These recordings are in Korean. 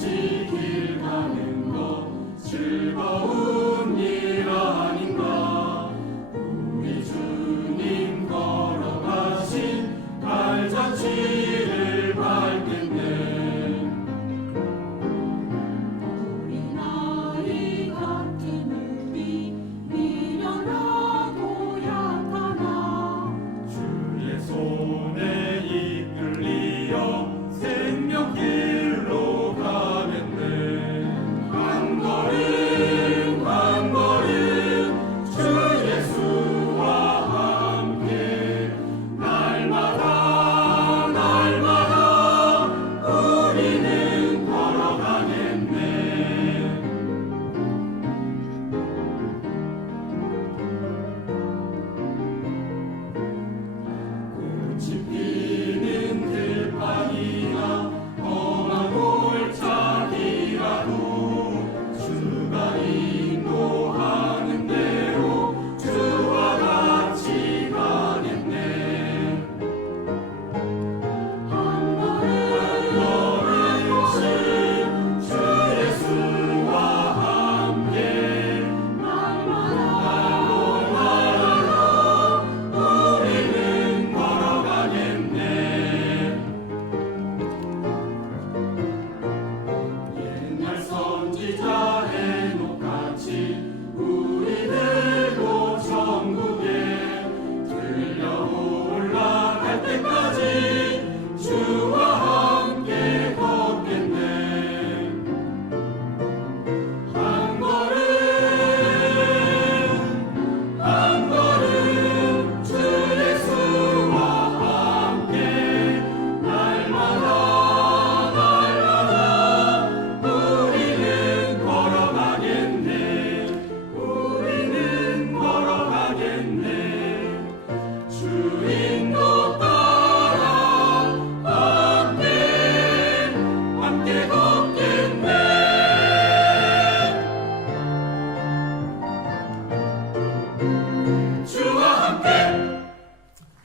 지킨다는 것 즐거운 일 아닌가 우리 주님 걸어가신 발자취를 밝겠네 어린아이 같은 눈이 미련하고 약하나 주의 손에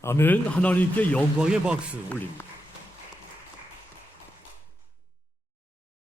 아멘 하나님께 영광의 박수 올립니다.